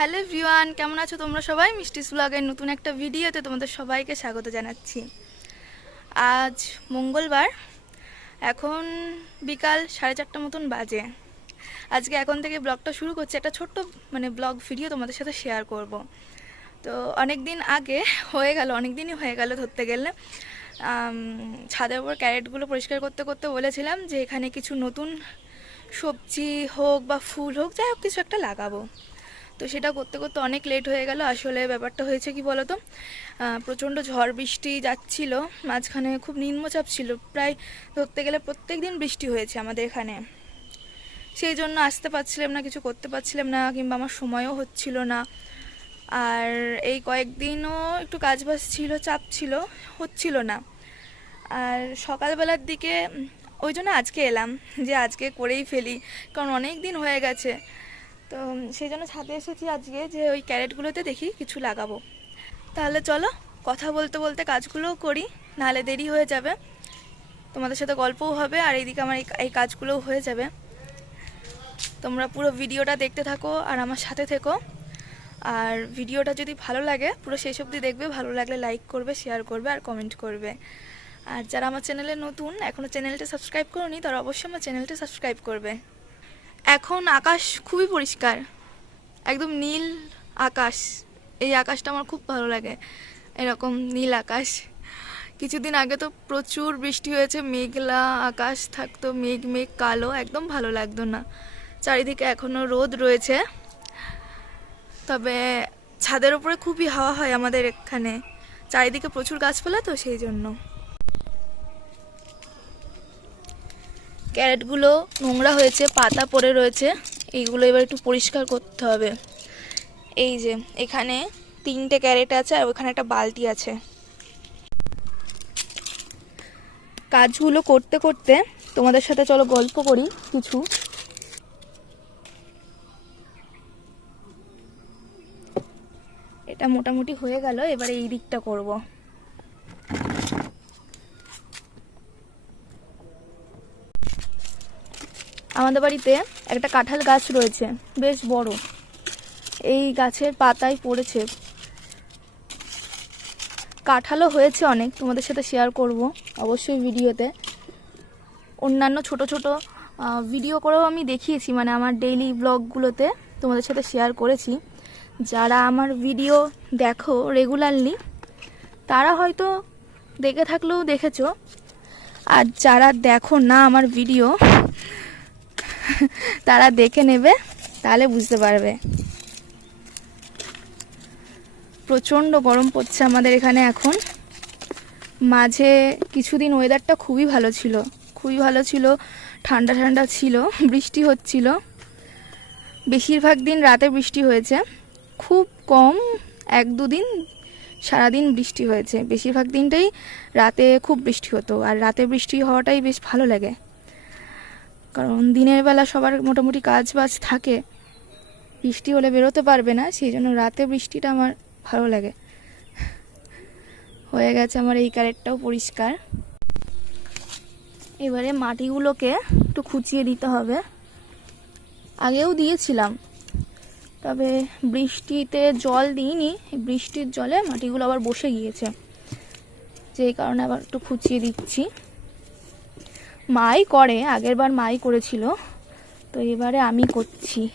Hello V1 কেমন আছো তোমরা সবাই? মিষ্টি ব্লগের নতুন একটা ভিডিওতে তোমাদের সবাইকে স্বাগত জানাচ্ছি। আজ মঙ্গলবার, এখন বিকাল সাড়ে চারটা মতন বাজে। আজকে এখন থেকে ব্লগটা শুরু করছি, একটা ছোট্ট মানে ব্লগ ভিডিও তোমাদের সাথে শেয়ার করব। তো অনেক দিন আগে হয়ে গেল অনেক দিনই হয়ে গেল ধরতে গেলে। ছাদের উপর ক্যারেটগুলো পরিষ্কার করতে করতে বলেছিলাম যে এখানে কিছু নতুন সবজি হোক বা ফুল হোক, যাই হোক কিছু একটা লাগাবো। তো সেটা করতে করতে অনেক লেট হয়ে গেল। আসলে ব্যাপারটা হয়েছে কি বলতো? প্রচণ্ড ঝড় বৃষ্টি যাচ্ছিল, মাঝখানে খুব নিম্নচাপ ছিল। প্রায় ধরতে গেলে প্রত্যেক দিন বৃষ্টি হয়েছে আমাদের এখানে। সেই জন্য আসতে পারছিলাম না, কিছু করতে পারছিলাম না, কিংবা আমার সময়ও হচ্ছিল না। আর এই কয়েকদিনও একটু কাজবাজ ছিল, চাপ ছিল, হচ্ছিল না। আর সকালবেলার দিকে ওই জন্য আজকে এলাম যে আজকে করেই ফেলি, কারণ অনেক দিন হয়ে গেছে। তো সেই জন্য ছাদে এসেছি আজকে যে ওই ক্যারেটগুলোতে দেখি কিছু লাগাবো। তাহলে চলো, কথা বলতে বলতে কাজগুলোও করি, নাহলে দেরি হয়ে যাবে। তোমাদের সাথে গল্পও হবে, আর এইদিকে আমার এই- কাজগুলোও হয়ে যাবে। তোমরা পুরো ভিডিওটা দেখতে থাকো আর আমার সাথে থেকো। আর ভিডিওটা যদি ভালো লাগে, পুরো শেষ অবধি দেখবে, ভালো লাগলে লাইক করবে, শেয়ার করবে আর কমেন্ট করবে। আর যারা আমার চ্যানেলে নতুন এখনও চ্যানেলটা সাবস্ক্রাইব করনি, তারা অবশ্যই আমার চ্যানেলটা সাবস্ক্রাইব করবে। এখন আকাশ খুবই পরিষ্কার। একদম নীল আকাশ। এই আকাশটা আমার খুব ভালো লাগে। এরকম নীল আকাশ। কিছুদিন আগে তো প্রচুর বৃষ্টি হয়েছে, মেঘলা আকাশ থাকতো, মেঘ মেঘ, কালো, একদম ভালো লাগতো না। চারিদিকে এখনও রোদ রয়েছে। তবে ছাদের উপরে খুবই হাওয়া হয় আমাদের এখানে। চারিদিকে প্রচুর গাছপালা তো সেই জন্য। ক্যারেটগুলো নোংরা হয়েছে, পাতা পড়ে রয়েছে, এইগুলো এবার একটু পরিষ্কার করতে হবে। এই যে, এখানে তিনটে ক্যারেট আছে আর ওখানে একটা বালতি আছে। কাজগুলো করতে করতে তোমাদের সাথে চলো গল্প করি কিছু। এটা মোটামুটি হয়ে গেল, এবারে এই দিকটা করব। আমাদের বাড়িতে একটা কাঁঠাল গাছ রয়েছে, বেশ বড়। এই গাছের পাতায় পড়েছে। কাঁঠালও হয়েছে অনেক, তোমাদের সাথে শেয়ার করব অবশ্যই ভিডিওতে। অন্যান্য ছোট ছোট ভিডিও করেও আমি দেখিয়েছি মানে আমার ডেইলি ব্লগগুলোতে তোমাদের সাথে শেয়ার করেছি। যারা আমার ভিডিও দেখো রেগুলারলি তারা হয়তো দেখে থাকলেও দেখেছ। আর যারা দেখো না আমার ভিডিও তারা দেখে নেবে, তাহলে বুঝতে পারবে। প্রচণ্ড গরম পড়ছে আমাদের এখানে এখন। মাঝে কিছুদিন ওয়েদারটা খুবই ভালো ছিল। খুবই ভালো ছিল, ঠান্ডা ঠান্ডা ছিল, বৃষ্টি হচ্ছিল। বেশিরভাগ দিন রাতে বৃষ্টি হয়েছে। খুব কম, এক দুদিন সারাদিন বৃষ্টি হয়েছে। বেশিরভাগ দিনটাই রাতে খুব বৃষ্টি হতো। আর রাতে বৃষ্টি হওয়াটাই বেশ ভালো লাগে। কারণ দিনের বেলা সবার মোটামুটি কাজ বাজ থাকে। বৃষ্টি হলে বেরোতে পারবে না সেই জন্য রাতে বৃষ্টিটা আমার ভালো লাগে। হয়ে গেছে আমার এই ক্যারেটটাও পরিষ্কার। এবারে মাটিগুলোকে একটু খুঁচিয়ে দিতে হবে। আগেও দিয়েছিলাম, তবে বৃষ্টিতে জল দিইনি। বৃষ্টির জলে মাটিগুলো আবার বসে গিয়েছে। যেই কারণে আবার একটু খুঁচিয়ে দিচ্ছি। মাই করে, আগের বার মাই করেছিল। তো এবারে আমি করছি।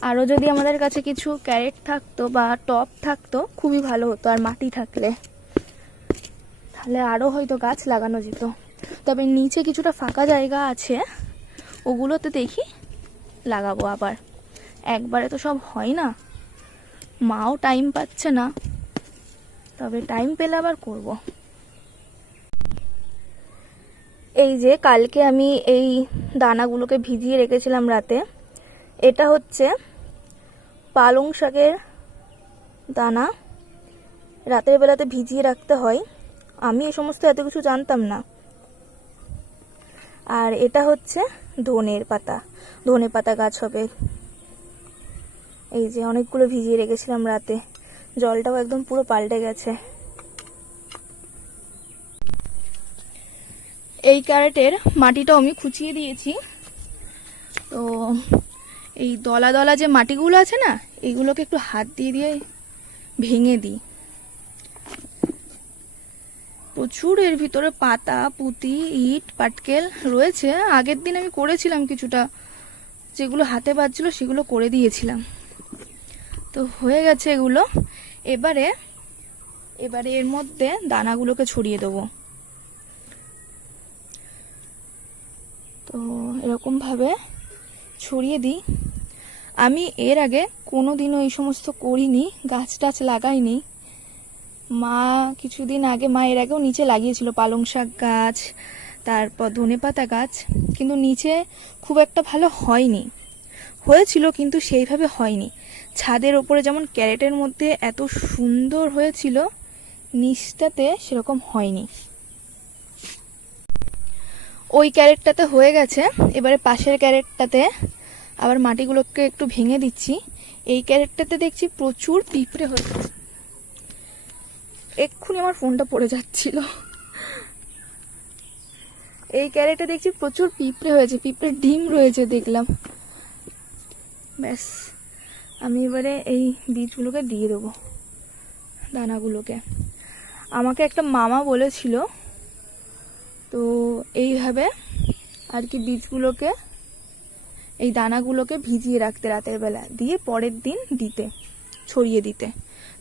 আরও যদি আমাদের কাছে কিছু ক্যারেট থাকতো বা টপ থাকতো, খুবই ভালো হতো, আর মাটি থাকলে। তাহলে আরও হয়তো গাছ লাগানো যেত। তবে নিচে কিছুটা ফাঁকা জায়গা আছে, ওগুলোতে দেখি লাগাবো আবার। একবারে তো সব হয় না। মাও টাইম পাচ্ছে না। তবে টাইম পেলে আবার করব। এই যে কালকে আমি এই দানাগুলোকে ভিজিয়ে রেখেছিলাম রাতে, এটা হচ্ছে পালং শাকের দানা। রাতের বেলাতে ভিজিয়ে রাখতে হয়। আমি এই সমস্ত এত কিছু জানতাম না। আর এটা হচ্ছে ধনের পাতা। ধনে পাতা গাছ হবে। এই যে অনেকগুলো ভিজিয়ে রেখেছিলাম রাতে। জলটাও একদম পুরো পাল্টে গেছে। এই ক্যারেটের মাটিটাও আমি খুঁচিয়ে দিয়েছি। তো এই দলা দলা যে মাটিগুলো আছে না, এইগুলোকে একটু হাত দিয়ে দিয়ে ভেঙে দিই। প্রচুর এর ভিতরে পাতা, পুঁতি, ইট, পাটকেল রয়েছে। আগের দিন আমি করেছিলাম কিছুটা। যেগুলো হাতে বাজছিল সেগুলো করে দিয়েছিলাম। তো হয়ে গেছে এগুলো। এবারে এবারে এর মধ্যে দানাগুলোকে ছড়িয়ে দেবো। তো এরকমভাবে ছড়িয়ে দিই। আমি এর আগে কোনো দিনও এই সমস্ত করিনি, গাছ টাছ লাগাইনি। মা কিছুদিন আগে, মা এর আগেও নিচে লাগিয়েছিল পালং শাক গাছ, তারপর ধনেপাতা গাছ, কিন্তু নিচে খুব একটা ভালো হয়নি। হয়েছিল কিন্তু সেইভাবে হয়নি। ছাদের ওপরে যেমন ক্যারেটের মধ্যে এত সুন্দর হয়েছিল, নিচটাতে সেরকম হয়নি। ওই ক্যারেটটাতে হয়ে গেছে। এবারে পাশের ক্যারেটটাতে আবার মাটিগুলোকে একটু ভেঙে দিচ্ছি। এই ক্যারেটটাতে দেখছি প্রচুর পিঁপড়ে হচ্ছে এক্ষুনি আমার ফোনটা পড়ে যাচ্ছিল। এই ক্যারেটে দেখছি প্রচুর পিঁপড়ে হয়েছে, পিঁপড়ের ডিম রয়েছে দেখলাম। ব্যাস, আমি এবারে এই বীজগুলোকে দিয়ে দেবো, দানাগুলোকে। আমাকে একটা মামা বলেছিল তো এইভাবে আর কি বীজগুলোকে, এই দানাগুলোকে ভিজিয়ে রাখতে রাতের বেলা দিয়ে পরের দিন দিতে, ছড়িয়ে দিতে।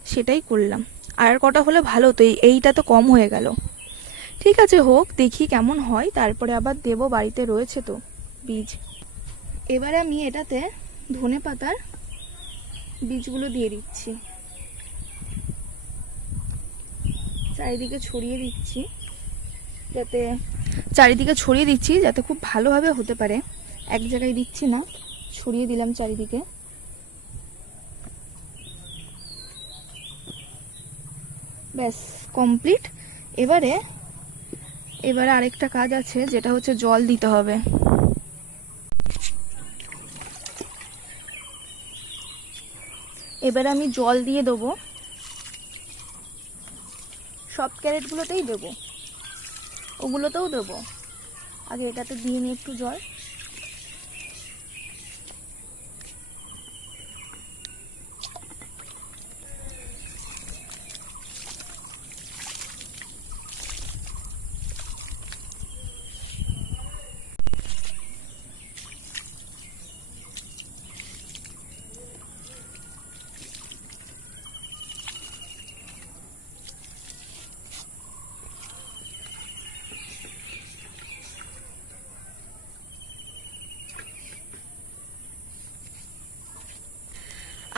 সেটাই করলাম। আর কটা হলে ভালো তো, এই- এইটা তো কম হয়ে গেল। ঠিক আছে, হোক, দেখি কেমন হয়। তারপরে আবার দেব, বাড়িতে রয়েছে তো বীজ। এবারে আমি এটাতে ধনে পাতার বীজগুলো দিয়ে দিচ্ছি। চারিদিকে ছড়িয়ে দিচ্ছি। যাতে চারিদিকে ছড়িয়ে দিচ্ছি, যাতে খুব ভালোভাবে হতে পারে। এক জায়গায় দিচ্ছি না, ছড়িয়ে দিলাম চারিদিকে। ব্যাস, কমপ্লিট। এবারে এবারে আরেকটা কাজ আছে, যেটা হচ্ছে জল দিতে হবে। এবারে আমি জল দিয়ে দেবো। সব ক্যারেটগুলোতেই দেবো। ওগুলোতেও দেবো। আগে এটাতে দিয়ে নিই একটু জল।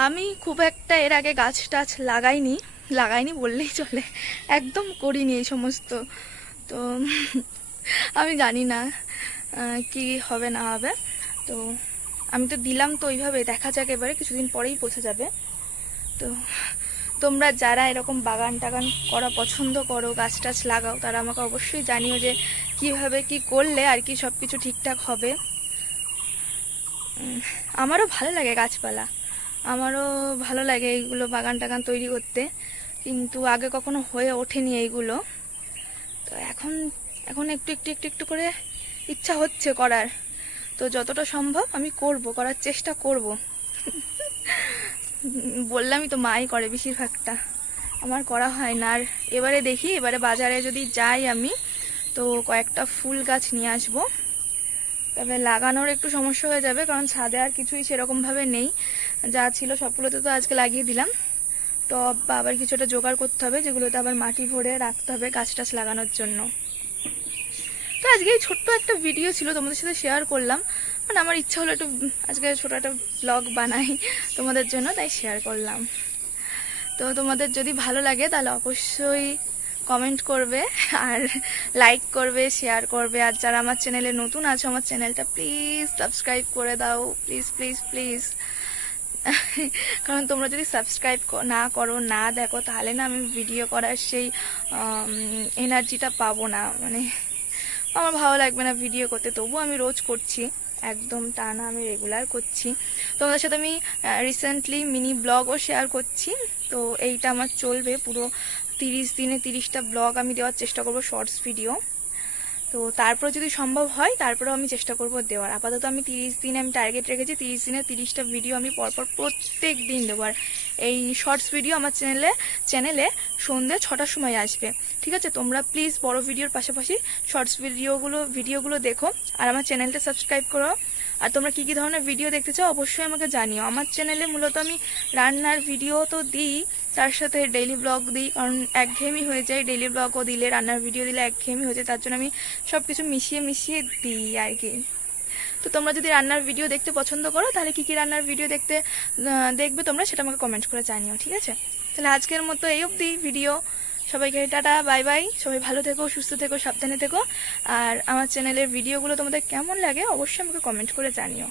আমি খুব একটা এর আগে গাছ টাছ লাগাইনি লাগাইনি বললেই চলে। একদম করিনি এই সমস্ত। তো আমি জানি না কি হবে না হবে। তো আমি তো দিলাম তো ওইভাবে, দেখা যাক এবারে কিছুদিন পরেই পৌঁছে যাবে। তো তোমরা যারা এরকম বাগান টাগান করা পছন্দ করো, গাছ টাছ লাগাও, তারা আমাকে অবশ্যই জানিও যে কীভাবে কি করলে আর কি সব কিছু ঠিকঠাক হবে। আমারও ভালো লাগে গাছপালা। আমারও ভালো লাগে এইগুলো বাগান টাগান তৈরি করতে। কিন্তু আগে কখনো হয়ে ওঠেনি এইগুলো। তো এখন এখন একটু একটু একটু একটু করে ইচ্ছা হচ্ছে করার। তো যতটা সম্ভব আমি করব, করার চেষ্টা করব। বললামই তো মাই করে বেশিরভাগটা। আমার করা হয় না। আর এবারে দেখি, এবারে বাজারে যদি যাই আমি, তো কয়েকটা ফুল গাছ নিয়ে আসব। তবে লাগানোর একটু সমস্যা হয়ে যাবে, কারণ ছাদে আর কিছুই সেরকমভাবে নেই। যা ছিল সবগুলোতে তো আজকে লাগিয়ে দিলাম। টব বা আবার কিছুটা জোগাড় করতে হবে, যেগুলোতে আবার মাটি ভরে রাখতে হবে গাছ টাছ লাগানোর জন্য। তো আজকে এই ছোট্ট একটা ভিডিও ছিল, তোমাদের সাথে শেয়ার করলাম। মানে আমার ইচ্ছা হলো একটু আজকে ছোট একটা ব্লগ বানাই তোমাদের জন্য, তাই শেয়ার করলাম। তো তোমাদের যদি ভালো লাগে, তাহলে অবশ্যই কমেন্ট করবে আর লাইক করবে শেয়ার করবে। আর যারা আমার চ্যানেলে নতুন আছো, আমার চ্যানেলটা প্লিজ সাবস্ক্রাইব করে দাও। প্লিজ প্লিজ প্লিজ কারণ তোমরা যদি সাবস্ক্রাইব না করো, না দেখো, তাহলে না আমি ভিডিও করার সেই এনার্জিটা পাবো না। মানে আমার ভালো লাগবে না ভিডিও করতে। তবুও আমি রোজ করছি। একদম টানা আমি রেগুলার করছি। তোমাদের সাথে আমি রিসেন্টলি মিনি ব্লগও শেয়ার করছি। তো এইটা আমার চলবে পুরো তিরিশ দিনে তিরিশটা ব্লগ আমি দেওয়ার চেষ্টা করব শর্টস ভিডিও তো তারপর যদি সম্ভব হয়, তারপরেও আমি চেষ্টা করব দেওয়ার। আপাতত আমি তিরিশ দিন আমি টার্গেট রেখেছি, তিরিশ দিনে তিরিশটা ভিডিও আমি পরপর প্রত্যেক দিন দেবো। আর এই শর্টস ভিডিও আমার চ্যানেলে চ্যানেলে সন্ধ্যে ছটার সময় আসবে। ঠিক আছে? তোমরা প্লিজ বড় ভিডিওর পাশাপাশি শর্টস ভিডিওগুলো ভিডিওগুলো দেখো। আর আমার চ্যানেলটা সাবস্ক্রাইব করো। আর তোমরা কী কী ধরনের ভিডিও দেখতে চাও, অবশ্যই আমাকে জানিও। আমার চ্যানেলে মূলত আমি রান্নার ভিডিও তো দিই, তার সাথে ডেইলি ব্লগ দিই, কারণ একঘেয়েমি হয়ে যায় ডেইলি ব্লগও দিলে, রান্নার ভিডিও দিলে একঘেয়েমি হয়ে যায়, তার জন্য আমি সব কিছু মিশিয়ে মিশিয়ে দিই আর কি। তো তোমরা যদি রান্নার ভিডিও দেখতে পছন্দ করো, তাহলে কী কী রান্নার ভিডিও দেখতে দেখবে তোমরা, সেটা আমাকে কমেন্ট করে জানিও, ঠিক আছে? তাহলে আজকের মতো এই অবধি ভিডিও সবাইকে টাটা, বাই বাই। সবাই ভালো থেকো, সুস্থ থেকো, সাবধানে থেকো। আর আমার চ্যানেলের ভিডিওগুলো তোমাদের কেমন লাগে অবশ্যই আমাকে কমেন্ট করে জানিও।